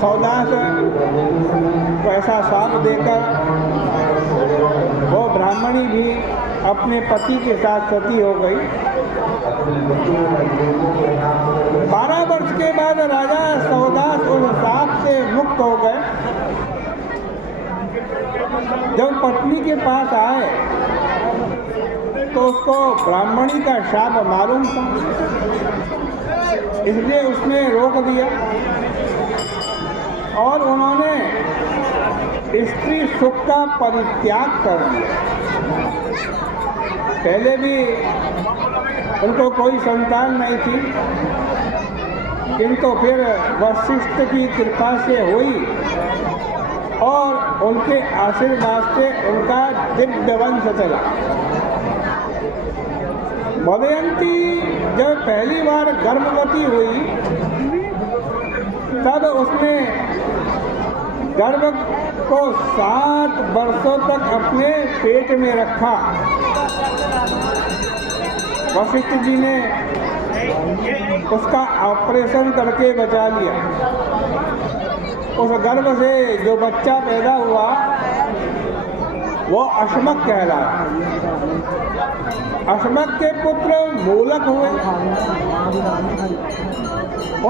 सौदास को ऐसा शाप देकर वो ब्राह्मणी भी अपने पति के साथ सती हो गई। 12 वर्ष के बाद राजा सौदास उस शाप से मुक्त हो गए। जब पत्नी के पास आए तो उसको ब्राह्मणी का शाप मालूम था, इसलिए उसने रोक दिया और उन्होंने स्त्री सुख का परित्याग कर दिया। पहले भी उनको कोई संतान नहीं थी, किंतु फिर वशिष्ठ की कृपा से हुई और उनके आशीर्वाद से उनका दिव्य वंश चला। दमयंती जब पहली बार गर्भवती हुई तब उसने गर्भ को 7 वर्षों तक अपने पेट में रखा। वशिष्ठ जी ने उसका ऑपरेशन करके बचा लिया। उस गर्भ से जो बच्चा पैदा हुआ वो अश्मक कहलाया। अश्मक के पुत्र मूलक हुए।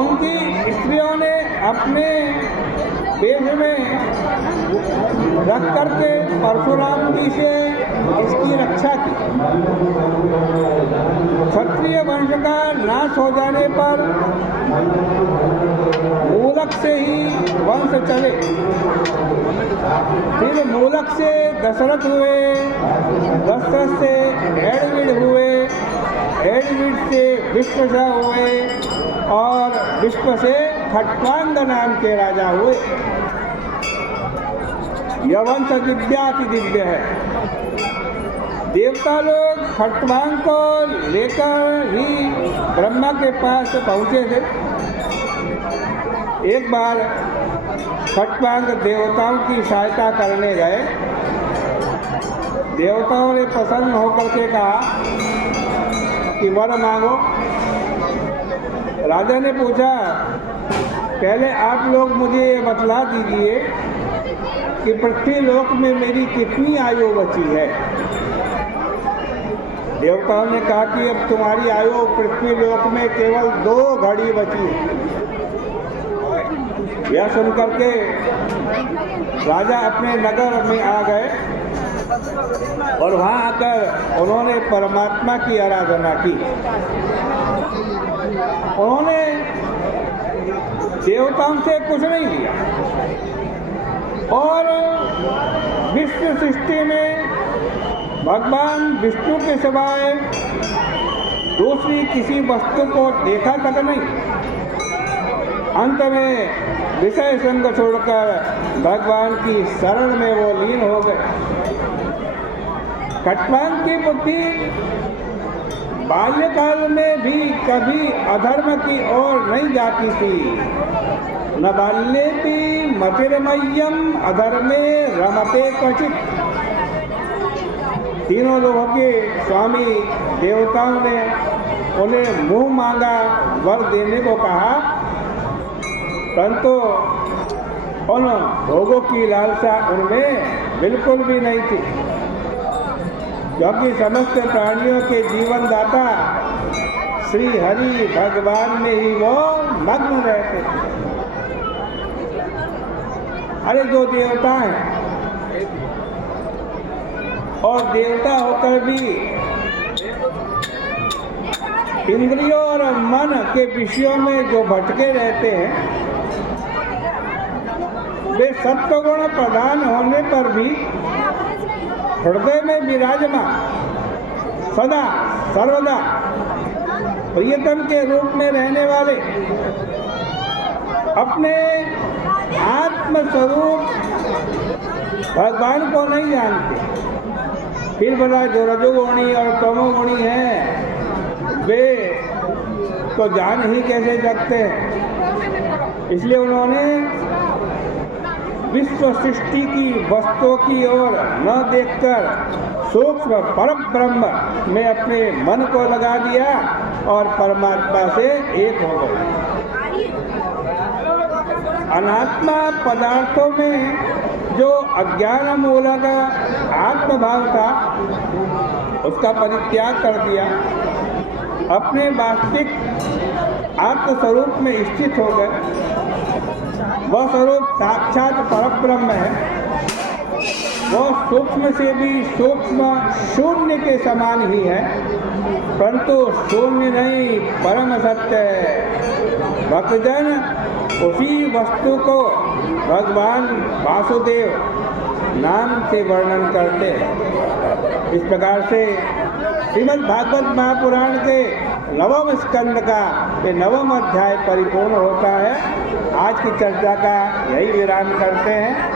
उनकी स्त्रियों ने अपने देश में रख करके परशुराम जी से इसकी रक्षा की। क्षत्रिय वंश का नाश हो जाने पर मूलक से ही वंश चले। फिर मूलक से दशरथ हुए, दशरथ से एडविड हुए, एडविड से विश्वसा हुए और विश्व से खट्वांग नाम के राजा हुए। यह वंश दिव्याति दिव्य है। देवता लोग खट्वांग को लेकर ही ब्रह्मा के पास पहुँचे थे। एक बार खट्वांग देवताओं की सहायता करने गए। देवताओं ने प्रसन्न होकर के कहा कि वर मांगो। राजा ने पूछा, पहले आप लोग मुझे ये बतला दीजिए कि पृथ्वी लोक में मेरी कितनी आयु बची है। देवताओं ने कहा कि अब तुम्हारी आयु पृथ्वी लोक में केवल 2 घड़ी बची है। यह सुनकर के राजा अपने नगर में आ गए और वहाँ आकर उन्होंने परमात्मा की आराधना की। उन्होंने देवताओं से कुछ नहीं लिया और विश्व सृष्टि में भगवान विष्णु के सिवाय दूसरी किसी वस्तु को देखा तक नहीं। अंत में विषय संग छोड़कर भगवान की शरण में वो लीन हो गए। खट्वांग की बुद्धि बाल्यकाल में भी कभी अधर्म की ओर नहीं जाती थी। न बाल्येपि मतिर्मय्यम अधर्मे रमते क्वचित। तीनों लोगों के स्वामी देवताओं ने उन्हें मुंह मांगा वर देने को कहा, परंतु उन भोगों की लालसा उनमें बिल्कुल भी नहीं थी, क्योंकि समस्त प्राणियों के जीवन दाता श्री हरि भगवान में ही वो मग्न रहते थे। अरे जो देवता हैं और देवता होकर भी इंद्रियों और मन के विषयों में जो भटके रहते हैं, वे सत्वगुण प्रधान होने पर भी हृदय में विराजमान सदा सर्वदा प्रियतम के रूप में रहने वाले अपने आत्म स्वरूप भगवान को नहीं जानते। फिर बोला जो रजोगुणी और तमोगुणी हैं वे तो जान ही कैसे सकते हैं। इसलिए उन्होंने विश्व सृष्टि की वस्तुओं की ओर न देखकर सूक्ष्म परम ब्रह्म में अपने मन को लगा दिया और परमात्मा से एक हो गए। अनात्मा पदार्थों में जो अज्ञान मूलक आत्मभाव था उसका परित्याग कर दिया, अपने वास्तविक आत्मस्वरूप में स्थित हो गए। वह स्वरूप साक्षात परब्रह्म है। वह सूक्ष्म से भी सूक्ष्म शून्य के समान ही है, परंतु शून्य नहीं, परम सत्य है। भक्तजन उसी वस्तु को भगवान वासुदेव नाम से वर्णन करते हैं। इस प्रकार से श्रीमद् भागवत महापुराण के नवम स्कंद का ये नवम अध्याय परिपूर्ण होता है। आज की चर्चा का यही विराम करते हैं।